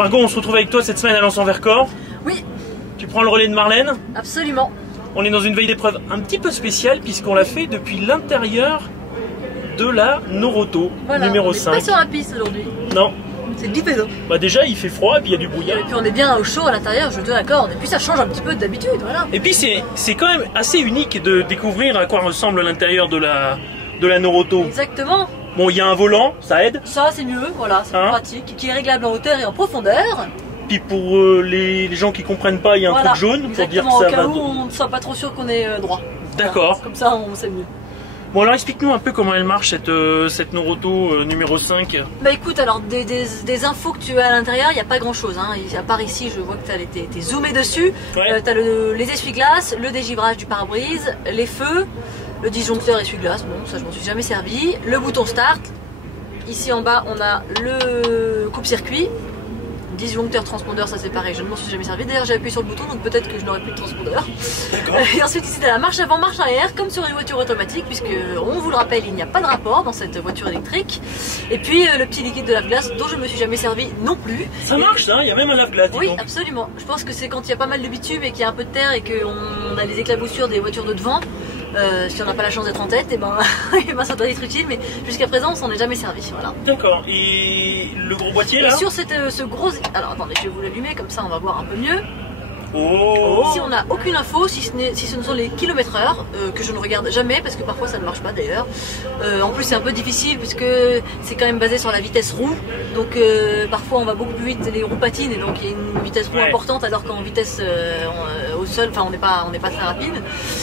Margot, on se retrouve avec toi cette semaine à Lens-en-Vercors. Oui. Tu prends le relais de Marlène. Absolument. On est dans une veille d'épreuve un petit peu spéciale puisqu'on l'a fait depuis l'intérieur de la Noroto, numéro 5. On est pas sur la piste aujourd'hui. Non. C'est du pédo. Bah déjà il fait froid et puis il y a du brouillard. Et puis on est bien au chaud à l'intérieur, je te l'accorde. Et puis ça change un petit peu d'habitude, voilà. Et puis c'est quand même assez unique de découvrir à quoi ressemble l'intérieur de la Noroto. Exactement. Bon, il y a un volant, ça aide. Ça c'est mieux, voilà, c'est pratique. Qui est réglable en hauteur et en profondeur. Puis pour les gens qui comprennent pas, il y a un truc jaune pour dire que ça va. Au cas où on ne soit pas trop sûr qu'on est droit. D'accord. Voilà, comme ça on sait mieux. Bon alors explique-nous un peu comment elle marche cette Noroto numéro 5. Bah écoute, alors des infos que tu as à l'intérieur, il n'y a pas grand chose. Hein. À part ici, je vois que t'es zoomé dessus. Ouais. Tu as les essuie-glaces, le dégivrage du pare-brise, les feux, le disjoncteur essuie-glace, bon ça je m'en suis jamais servi, le bouton start. Ici en bas on a le coupe-circuit. Disjoncteur, transpondeur, ça c'est pareil, je ne m'en suis jamais servi. D'ailleurs j'ai appuyé sur le bouton donc peut-être que je n'aurai plus de transpondeur. Et ensuite ici t'as la marche avant, marche arrière comme sur une voiture automatique puisque on vous le rappelle il n'y a pas de rapport dans cette voiture électrique. Et puis le petit liquide de lave-glace dont je ne me suis jamais servi non plus. Ça marche ça, il y a même un lave-glace. Oui absolument, je pense que c'est quand il y a pas mal de bitume et qu'il y a un peu de terre et qu'on a les éclaboussures des voitures de devant. Si on n'a pas la chance d'être en tête, et ben ça doit être utile, mais jusqu'à présent on s'en est jamais servi. Voilà. D'accord, et le gros boîtier là. Et sur ce gros. Alors attendez, je vais vous l'allumer, comme ça on va voir un peu mieux. Oh. Ici on n'a aucune info si ce ne sont les kilomètres/heure que je ne regarde jamais parce que parfois ça ne marche pas d'ailleurs. En plus c'est un peu difficile puisque c'est quand même basé sur la vitesse roue, donc parfois on va beaucoup plus vite, les roues patinent et donc il y a une vitesse roue importante alors qu'en vitesse au sol, enfin on n'est pas très rapide.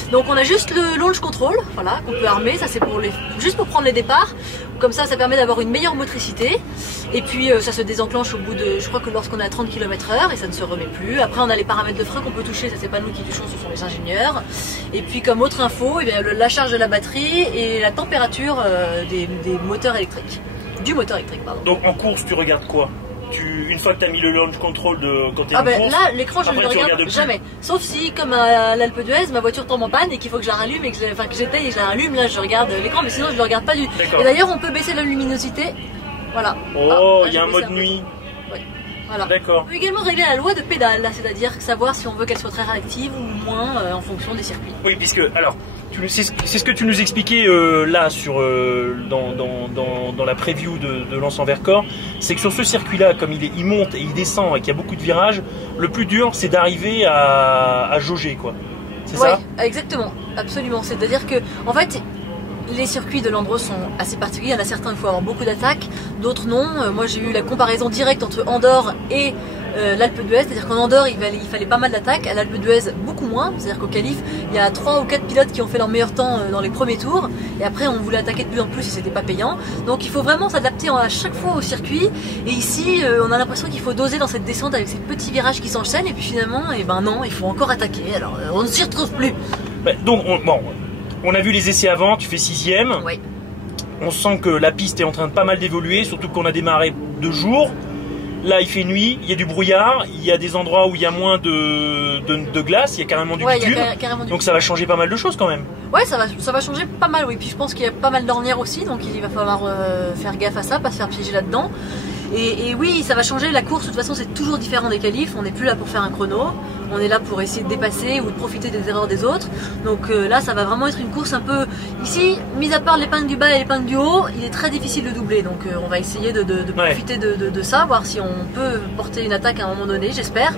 Donc on a juste le launch control, voilà, qu'on peut armer, ça c'est pour juste pour prendre les départs. Comme ça permet d'avoir une meilleure motricité. Et puis ça se désenclenche au bout de, je crois que lorsqu'on est à 30 km/h et ça ne se remet plus. Après on a les paramètres de frein qu'on peut toucher, ça c'est pas nous qui touchons, ce sont les ingénieurs. Et puis comme autre info, eh bien, la charge de la batterie et la température des moteurs électriques. Du moteur électrique, pardon. Donc en course tu regardes quoi? Une fois que tu as mis le launch control quand tu es en course, là l'écran je ne le regarde jamais. Sauf si comme à l'Alpe d'Huez ma voiture tombe en panne et qu'il faut que je la rallume et que j'éteille et que je la rallume, là je regarde l'écran, mais sinon je ne le regarde pas du tout. Et d'ailleurs on peut baisser la luminosité. Voilà. Oh, il y a un mode nuit. Oui. Voilà. D'accord. On peut également régler la loi de pédale, c'est-à-dire savoir si on veut qu'elle soit très réactive ou moins en fonction des circuits. Oui, puisque alors c'est ce que tu nous expliquais là dans la preview de Lens-en-Vercors, c'est que sur ce circuit-là, comme il monte et il descend et qu'il y a beaucoup de virages, le plus dur c'est d'arriver à jauger quoi. C'est ça? Exactement, absolument. C'est-à-dire que en fait les circuits de l'Andros sont assez particuliers, il y en a certains il faut avoir beaucoup d'attaques, d'autres non. Moi j'ai eu la comparaison directe entre Andorre et l'Alpe d'Huez, c'est-à-dire qu'en Andorre il fallait pas mal d'attaques, à l'Alpe d'Huez beaucoup moins, c'est-à-dire qu'au qualif il y a 3 ou 4 pilotes qui ont fait leur meilleur temps dans les premiers tours et après on voulait attaquer de plus en plus et c'était pas payant, donc il faut vraiment s'adapter à chaque fois au circuit. Et ici on a l'impression qu'il faut doser dans cette descente avec ces petits virages qui s'enchaînent et puis finalement non, il faut encore attaquer, alors on ne s'y retrouve plus. Donc on a vu les essais avant, tu fais 6ème. Oui. On sent que la piste est en train de pas mal d'évoluer, surtout qu'on a démarré de jour. Là il fait nuit, il y a du brouillard, il y a des endroits où il y a moins de glace, il y a carrément du bitume. Donc ça va changer pas mal de choses quand même. Ouais, ça va changer pas mal, oui. Puis je pense qu'il y a pas mal d'ornières aussi, donc il va falloir faire gaffe à ça, pas se faire piéger là-dedans. Et oui, ça va changer la course, de toute façon c'est toujours différent des qualifs, on n'est plus là pour faire un chrono, on est là pour essayer de dépasser ou de profiter des erreurs des autres. Donc là ça va vraiment être une course un peu... Ici, mis à part l'épingle du bas et l'épingle du haut, il est très difficile de doubler, donc on va essayer de profiter de ça, voir si on peut porter une attaque à un moment donné, j'espère.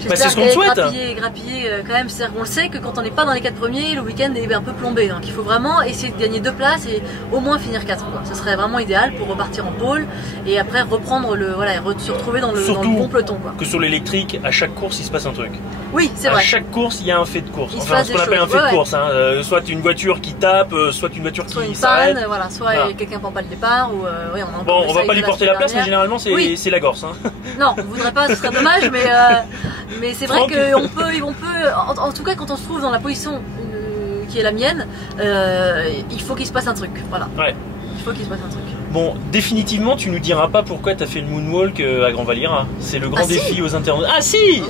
C'est ce qu'on souhaite. Grappiller quand même, c'est-à-dire qu'on le sait que quand on n'est pas dans les 4 premiers, le week-end est un peu plombé. Donc il faut vraiment essayer de gagner 2 places et au moins finir 4. Ce serait vraiment idéal pour repartir en pôle et après reprendre se retrouver dans le bon peloton. Quoi. Que sur l'électrique, à chaque course il se passe un truc. Oui, c'est vrai. À chaque course il y a un fait de course. Enfin, ce qu'on appelle un fait de course. Hein. Soit une voiture qui tape, soit une voiture qui s'arrête. Soit quelqu'un ne prend pas le départ. Ou, on va pas lui porter la place, mais généralement c'est la gorse. Hein. Non, on voudrait pas, ce serait dommage, mais c'est vrai qu'on peut, en tout cas quand on se trouve dans la position qui est la mienne, il faut qu'il se passe un truc, voilà. Ouais. Il faut qu'il se passe un truc. Bon, définitivement, tu nous diras pas pourquoi tu as fait le moonwalk à Grand Valira. C'est le grand défi aux internautes. Ah si,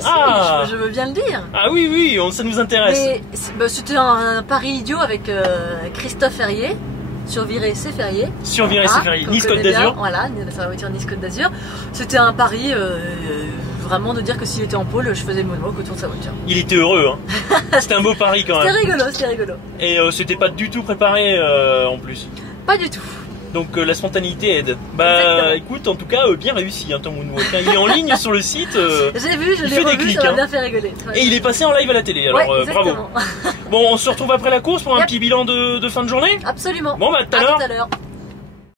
je veux bien le dire. Ah oui, ça nous intéresse. C'était un pari idiot avec Christophe Ferrier. sur Viré, c'est férié. Sur Viré, c'est férié. Nice Côte d'Azur. Voilà, ça va dire Nice Côte d'Azur. C'était un pari vraiment de dire que s'il était en pôle, je faisais le moonwalk autour de sa voiture. Il était heureux, hein. C'était un beau pari quand même. C'était rigolo. Et c'était pas du tout préparé en plus. Pas du tout. Donc la spontanéité aide. Bah exactement. Écoute, en tout cas, bien réussi hein, ton moonwalk. Il est en ligne sur le site. J'ai vu, je l'ai revu, ça m'a bien fait rigoler. Et il est passé en live à la télé, alors bravo. Bon, on se retrouve après la course pour un petit bilan de fin de journée. Absolument. Bon, bah tout à l'heure.